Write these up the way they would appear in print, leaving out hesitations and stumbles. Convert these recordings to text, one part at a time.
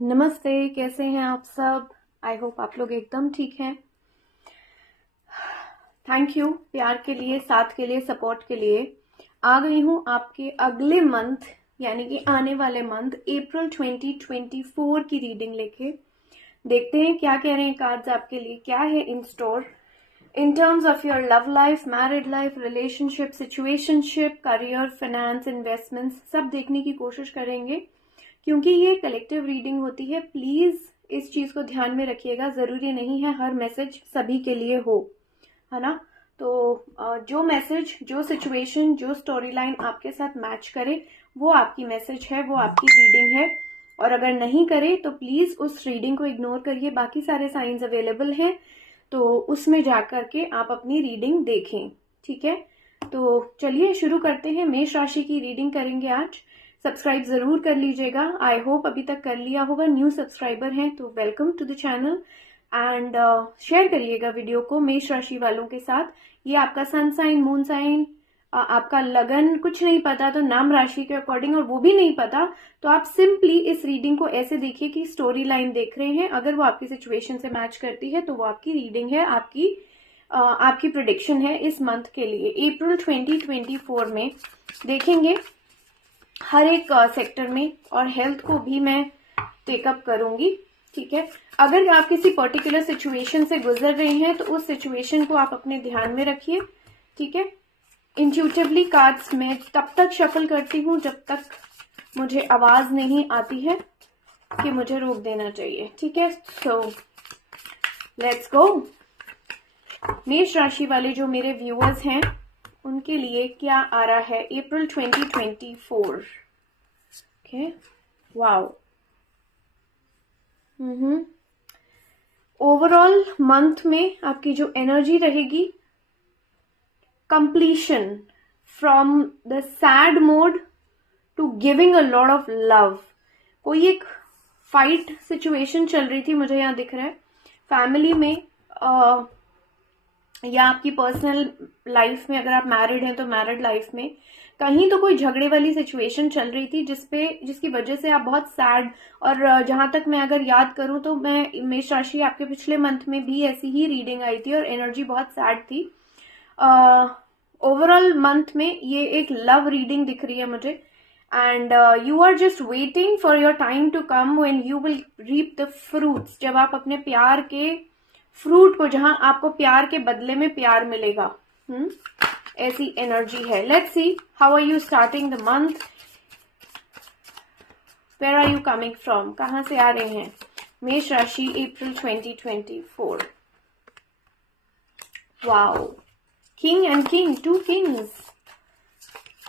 नमस्ते, कैसे हैं आप सब। आई होप आप लोग एकदम ठीक हैं। थैंक यू प्यार के लिए, साथ के लिए, सपोर्ट के लिए। आ गई हूँ आपके अगले मंथ यानी कि आने वाले मंथ अप्रैल 2024 की रीडिंग लेके। देखते हैं क्या कह रहे हैं कार्ड्स आपके लिए, क्या है इन store in terms of your love life, married life, relationship, situationship, career, finance, investments, सब देखने की कोशिश करेंगे। क्योंकि ये कलेक्टिव रीडिंग होती है, प्लीज इस चीज को ध्यान में रखिएगा। जरूरी नहीं है हर मैसेज सभी के लिए हो, है ना। तो जो मैसेज, जो सिचुएशन, जो स्टोरी लाइन आपके साथ मैच करे वो आपकी मैसेज है, वो आपकी रीडिंग है। और अगर नहीं करे तो प्लीज उस रीडिंग को इग्नोर करिए। बाकी सारे साइंस अवेलेबल हैं, तो उसमें जाकर के आप अपनी रीडिंग देखें। ठीक है, तो चलिए शुरू करते हैं। मेष राशि की रीडिंग करेंगे आज। सब्सक्राइब जरूर कर लीजिएगा। आई होप अभी तक कर लिया होगा। न्यू सब्सक्राइबर हैं तो welcome to the channel and share करिएगा वीडियो को मेष राशि वालों के साथ। ये आपका सन साइन, मून साइन, आपका लगन कुछ नहीं पता तो नाम राशि के अकॉर्डिंग, और वो भी नहीं पता तो आप सिंपली इस रीडिंग को ऐसे देखिए कि स्टोरी लाइन देख रहे हैं। अगर वो आपकी सिचुएशन से मैच करती है तो वो आपकी रीडिंग है, आपकी प्रिडिक्शन है इस मंथ के लिए। अप्रैल 2024 में देखेंगे हर एक सेक्टर में, और हेल्थ को भी मैं टेकअप करूंगी। ठीक है, अगर आप किसी पर्टिकुलर सिचुएशन से गुजर रहे हैं तो उस सिचुएशन को आप अपने ध्यान में रखिए। ठीक है, इंट्यूटिवली कार्ड्स में तब तक शफल करती हूँ जब तक मुझे आवाज नहीं आती है कि मुझे रोक देना चाहिए। ठीक है, सो लेट्स गो। मेष राशि वाले जो मेरे व्यूअर्स हैं उनके लिए क्या आ रहा है April 2024। Okay, wow. Overall month में आपकी जो एनर्जी रहेगी, completion from the sad mode to giving a lot of love. कोई एक फाइट सिचुएशन चल रही थी, मुझे यहाँ दिख रहा है फैमिली में, या आपकी पर्सनल लाइफ में। अगर आप मैरिड हैं तो मैरिड लाइफ में कहीं तो कोई झगड़े वाली सिचुएशन चल रही थी जिसकी वजह से आप बहुत सैड। और जहां तक मैं अगर याद करूं तो मैं मेष राशि, आपके पिछले मंथ में भी ऐसी ही रीडिंग आई थी और एनर्जी बहुत सैड थी। ओवरऑल मंथ में ये एक लव रीडिंग दिख रही है मुझे, and you are just waiting for your time to come when you will reap the fruits. जब आप अपने प्यार के फ्रूट को, जहां आपको प्यार के बदले में प्यार मिलेगा, ऐसी एनर्जी है। Let's see how are you starting the month. Where are you coming from, कहां से आ रहे हैं मेष राशि April 2024। Wow, king and king, two kings.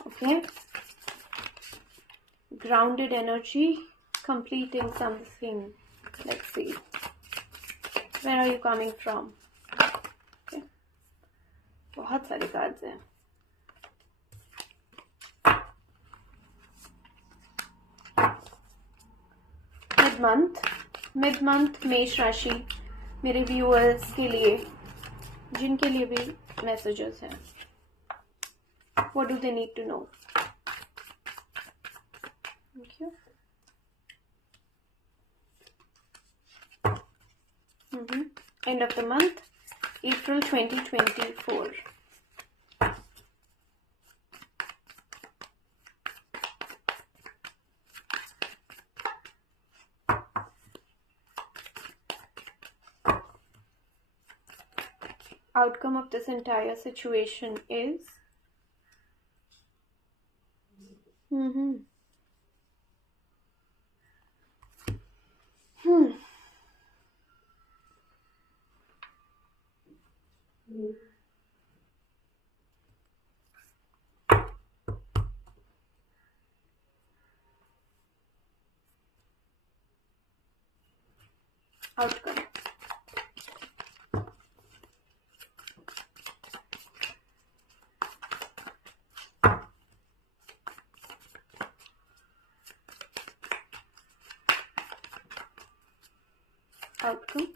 Okay, grounded energy, completing something. Let's see, where are you coming from? Okay, बहुत सारे cards हैं। मिड मंथ मेष राशि मेरे व्यूअर्स के लिए, जिनके लिए भी मैसेजेस हैं। What do they need to know? Thank you. End of the month, April 2024. Outcome of this entire situation is outcome. Outcome.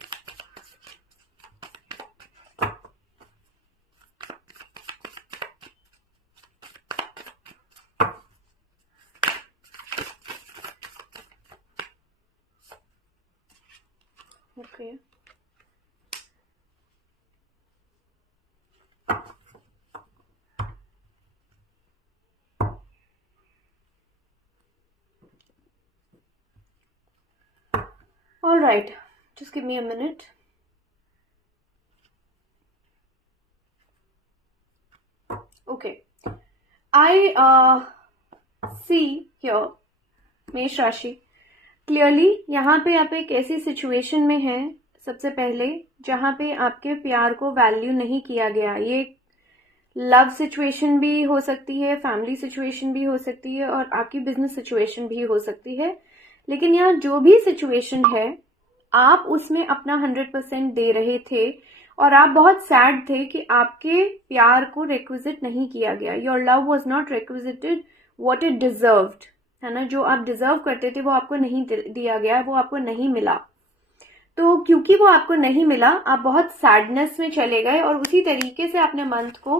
Okay all right, just give me a minute. Okay, I see here मेष राशि clearly यहाँ पे आप एक ऐसी situation में हैं सबसे पहले जहाँ पे आपके प्यार को वैल्यू नहीं किया गया. ये लव सिचुएशन भी हो सकती है, फैमिली सिचुएशन भी हो सकती है और आपकी बिजनेस सिचुएशन भी हो सकती है. लेकिन यहाँ जो भी सिचुएशन है आप उसमें अपना 100% दे रहे थे और आप बहुत सैड थे कि आपके प्यार को रिक्विजिट नहीं किया गया. Your love was not requited what it deserved, है ना. जो आप डिजर्व करते थे वो आपको नहीं दिया गया, वो आपको नहीं मिला. तो क्योंकि वो आपको नहीं मिला आप बहुत सैडनेस में चले गए और उसी तरीके से आपने मंथ को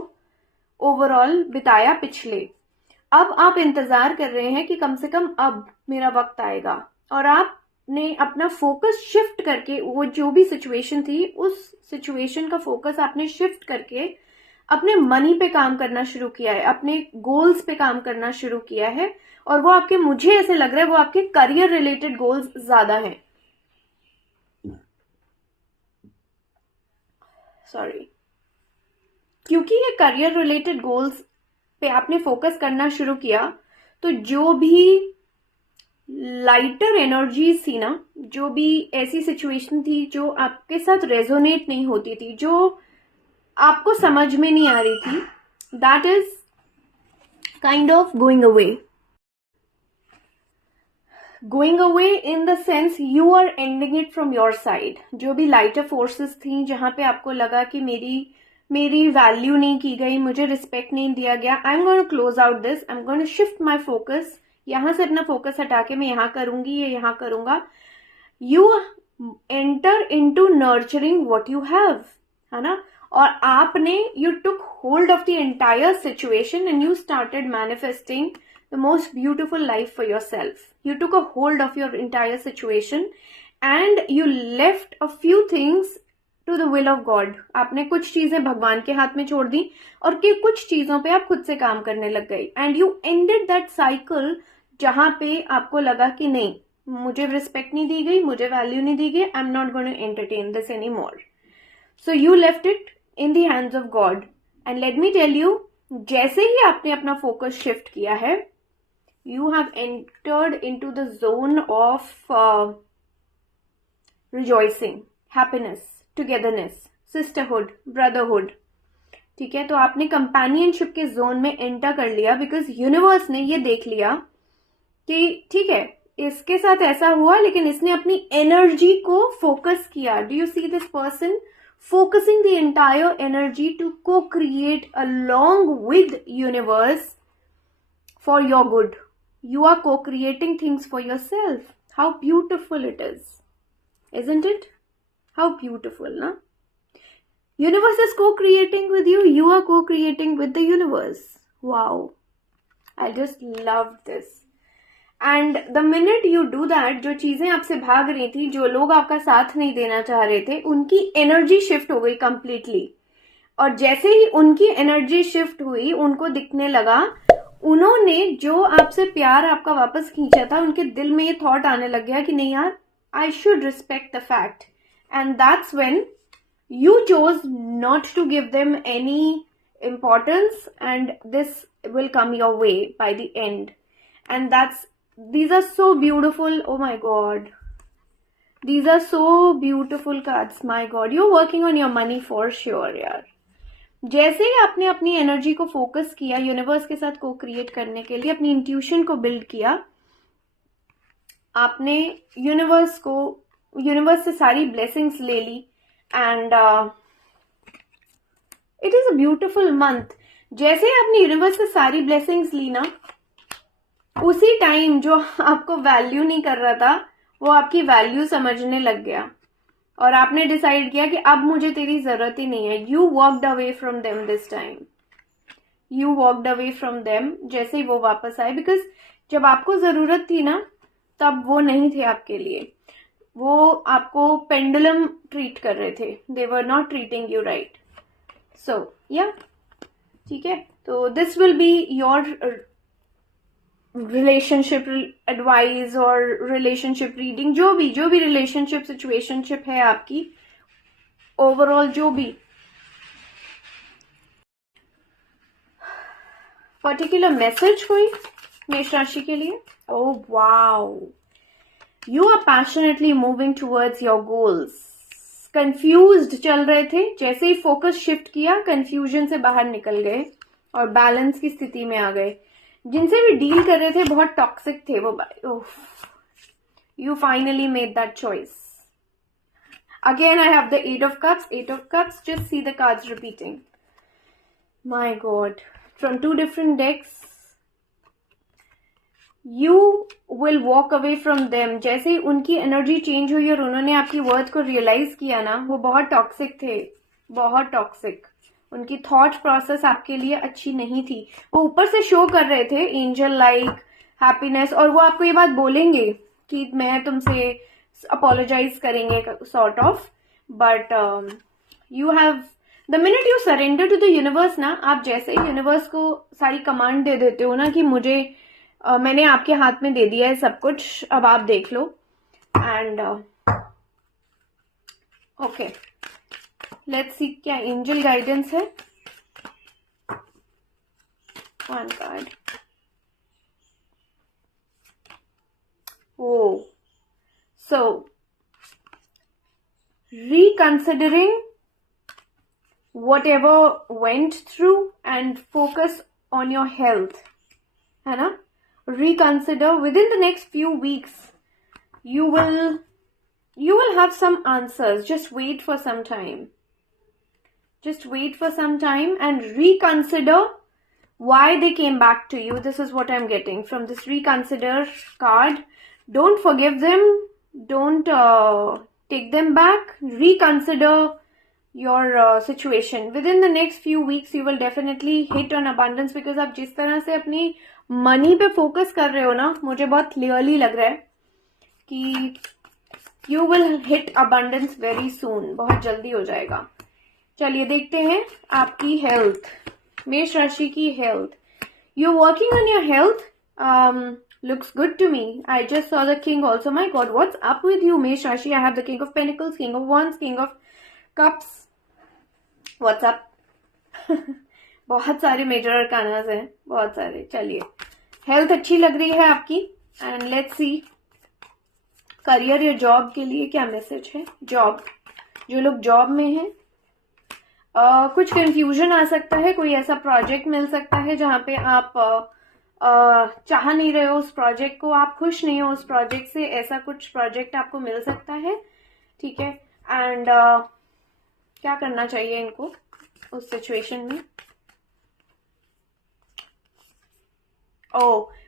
ओवरऑल बिताया पिछले. अब आप इंतजार कर रहे हैं कि कम से कम अब मेरा वक्त आएगा और आपने अपना फोकस शिफ्ट करके वो जो भी सिचुएशन थी उस सिचुएशन का फोकस आपने शिफ्ट करके अपने मनी पे काम करना शुरू किया है, अपने गोल्स पे काम करना शुरू किया है. और वो आपके, मुझे ऐसे लग रहा है वो आपके करियर रिलेटेड गोल्स ज्यादा हैं. सॉरी, क्योंकि ये करियर रिलेटेड गोल्स पे आपने फोकस करना शुरू किया तो जो भी लाइटर एनर्जी थी ना, जो भी ऐसी सिचुएशन थी जो आपके साथ रेजोनेट नहीं होती थी, जो आपको समझ में नहीं आ रही थी, that is kind of going away. Going away in the sense you are ending it from your side. जो भी लाइटर फोर्सेस थी जहां पे आपको लगा कि मेरी वैल्यू नहीं की गई, मुझे रिस्पेक्ट नहीं दिया गया, I am going to close out this, I am going to shift my focus. यहां से अपना फोकस हटा के मैं यहां करूंगी या यहां करूंगा. You enter into nurturing what you have, है ना. और आपने you took hold of the entire situation and you started manifesting the most beautiful life for yourself. You took a hold of your entire situation and you left a few things to the will of God. आपने कुछ चीजें भगवान के हाथ में छोड़ दी और कि कुछ चीजों पे आप खुद से काम करने लग गई. And you ended that cycle जहां पे आपको लगा कि नहीं, मुझे रिस्पेक्ट नहीं दी गई, मुझे वैल्यू नहीं दी गई, I'm not going to entertain this anymore. So you left it in the hands of God. And let me tell you, जैसे ही आपने अपना फोकस शिफ्ट किया है, you have entered into the zone of rejoicing, happiness, togetherness, sisterhood, brotherhood. ठीक है, तो आपने companionship के जोन में एंटर कर लिया बिकॉज यूनिवर्स ने ये देख लिया कि ठीक है इसके साथ ऐसा हुआ लेकिन इसने अपनी एनर्जी को फोकस किया. Do you see this person focusing the entire energy to co-create along with universe for your good. You are co-creating things for yourself. How beautiful it is, isn't it? How beautiful, na? Universe is co-creating with you. You are co-creating with the universe. Wow. I just love this. And the minute you do that, जो चीजें आपसे भाग रही थी, जो लोग आपका साथ नहीं देना चाह रहे थे, उनकी एनर्जी शिफ्ट हो गई कंप्लीटली. और जैसे ही उनकी एनर्जी शिफ्ट हुई, उनको दिखने लगा, उन्होंने जो आपसे प्यार आपका वापस खींचा था, उनके दिल में ये थॉट आने लग गया कि नहीं यार, I should respect the fact. And that's when you chose not to give them any importance and this will come your way by the end. And these are so beautiful. Oh my god, these are so beautiful cards. My god, you're working on your money for sure यार. जैसे ही आपने अपनी energy को focus किया universe के साथ को create करने के लिए, अपनी इंट्यूशन को बिल्ड किया, आपने यूनिवर्स से सारी ब्लेसिंग्स ले ली. And it is a beautiful month. जैसे आपने यूनिवर्स से सारी ब्लेसिंग्स ली ना, उसी टाइम जो आपको वैल्यू नहीं कर रहा था वो आपकी वैल्यू समझने लग गया और आपने डिसाइड किया कि अब मुझे तेरी जरूरत ही नहीं है. You walked away from them this time. You walked away from them जैसे ही वो वापस आए, बिकॉज जब आपको जरूरत थी ना तब वो नहीं थे आपके लिए. वो आपको पेंडुलम ट्रीट कर रहे थे, they were not treating you right. So yeah ठीक है, तो this will be your relationship advice और रिलेशनशिप रीडिंग, जो भी रिलेशनशिप सिचुएशनशिप है आपकी, ओवरऑल जो भी पर्टिकुलर मैसेज कोई मेष राशि के लिए. Oh wow, you are passionately moving towards your goals. Confused चल रहे थे, जैसे ही फोकस शिफ्ट किया कंफ्यूजन से बाहर निकल गए और बैलेंस की स्थिति में आ गए. जिनसे भी डील कर रहे थे बहुत टॉक्सिक थे वो. You finally made that choice. Again I have the 8 of cups. 8 of cups, just see the cards repeating. My God, from 2 different decks. You will walk away from them. जैसे ही उनकी energy change हुई और उन्होंने आपकी worth को realise किया ना, वो बहुत टॉक्सिक थे, बहुत टॉक्सिक. उनकी थॉट प्रोसेस आपके लिए अच्छी नहीं थी. वो ऊपर से शो कर रहे थे एंजल लाइक हैप्पीनेस, और वो आपको ये बात बोलेंगे कि मैं तुमसे अपोलोजाइज करेंगे sort of, but you have the minute you surrender to the universe ना, आप जैसे ही यूनिवर्स को सारी कमांड दे देते हो ना कि मुझे मैंने आपके हाथ में दे दिया है सब कुछ, अब आप देख लो. एंड ओके, लेट्स सी क्या एंजल गाइडेंस है. 1 card. O, so reconsidering whatever went through and focus on your health, है ना. Reconsider within the next few weeks. You will have some answers. Just wait for some time. Just wait for some time and reconsider why they came back to you. This is what I'm getting from this reconsider card. Don't forgive them. Don't take them back. Reconsider your situation. Within the next few weeks, you will definitely hit on abundance, because आप जिस तरह से अपनी money पे focus कर रहे हो ना, मुझे बहुत क्लियरली लग रहा है कि you will hit abundance very soon. बहुत जल्दी हो जाएगा. चलिए देखते हैं आपकी हेल्थ, मेष राशि की health. You working on your health. Looks good to me. I just saw the king also. My God, what's up with you, Mesh Rashi? I have the king of pentacles, king of wands, king of cups. What's up? बहुत सारे major अरकानास हैं, बहुत सारे. चलिए, health अच्छी लग रही है आपकी. एंड लेट्स सी करियर या जॉब के लिए क्या मैसेज है. जॉब, जो लोग जॉब में हैं, कुछ कंफ्यूजन आ सकता है. कोई ऐसा प्रोजेक्ट मिल सकता है जहां पे आप चाह नहीं रहे हो उस प्रोजेक्ट को, आप खुश नहीं हो उस प्रोजेक्ट से. ऐसा कुछ प्रोजेक्ट आपको मिल सकता है, ठीक है. एंड क्या करना चाहिए इनको उस सिचुएशन में.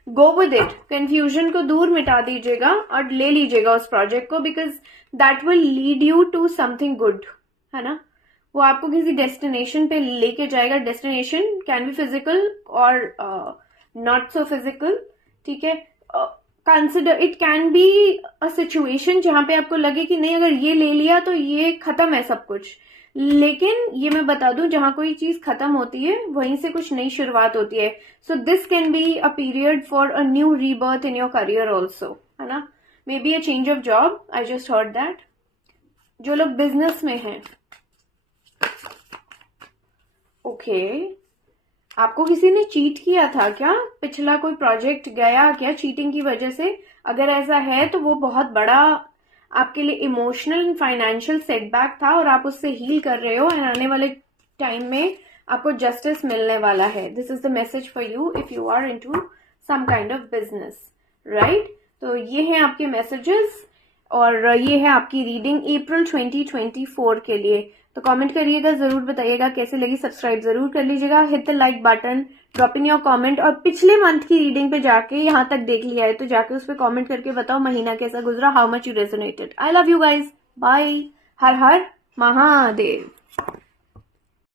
Go with it. कंफ्यूजन को दूर मिटा दीजिएगा और ले लीजिएगा उस प्रोजेक्ट को, because that will lead you to something good, है ना. वो आपको किसी डेस्टिनेशन पे लेके जाएगा. डेस्टिनेशन कैन बी फिजिकल और नॉट सो फिजिकल, ठीक है. Consider it can be a situation जहां पे आपको लगे कि नहीं, अगर ये ले लिया तो ये खत्म है सब कुछ. लेकिन ये मैं बता दूं, जहां कोई चीज खत्म होती है वहीं से कुछ नई शुरुआत होती है. So this can be a period for a new rebirth in your career also, है ना. May be a change of job. I just heard that. जो लोग बिजनेस में हैं, ओके, आपको किसी ने चीट किया था क्या? पिछला कोई प्रोजेक्ट गया क्या चीटिंग की वजह से? अगर ऐसा है तो वो बहुत बड़ा आपके लिए इमोशनल एंड फाइनेंशियल सेटबैक था और आप उससे हील कर रहे हो. एंड आने वाले टाइम में आपको जस्टिस मिलने वाला है. This is the message for you if you are into some kind of business, right. तो ये हैं आपके मैसेजेस और ये है आपकी रीडिंग अप्रैल 2024 के लिए. तो कमेंट करिएगा, जरूर बताइएगा कैसे लगी. सब्सक्राइब जरूर कर लीजिएगा. Hit the like button, drop in your comment. और पिछले मंथ की रीडिंग पे जाके यहाँ तक देख लिया है तो जाके उस पर कमेंट करके बताओ महीना कैसा गुजरा, how much you resonated. I love you guys. Bye. हर हर महादेव.